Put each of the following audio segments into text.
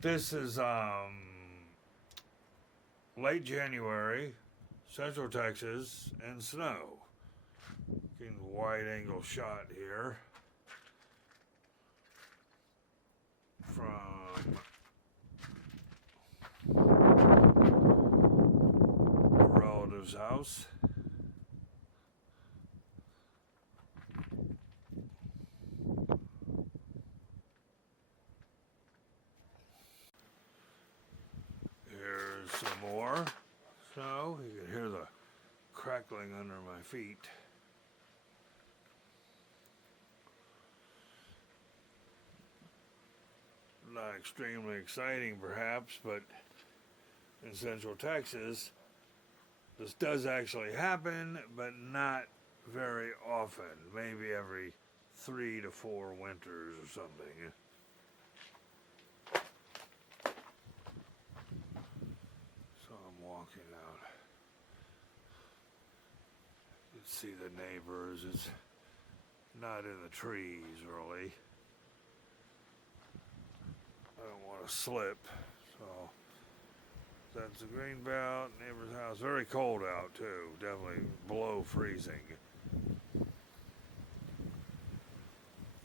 This is late January, Central Texas, and snow. Getting a wide angle shot here from a relative's house. Here's some more snow. You can hear the crackling under my feet. Not extremely exciting, perhaps, but in Central Texas, this does actually happen, but not very often. Maybe every 3 to 4 winters or something. So I'm walking out. You can see the neighbors. It's not in the trees, really. I don't want to slip, so that's the green belt, neighbor's house. Very cold out too, definitely below freezing.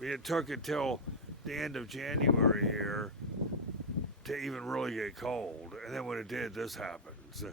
It took until the end of January here to even really get cold, and then when it did, this happens.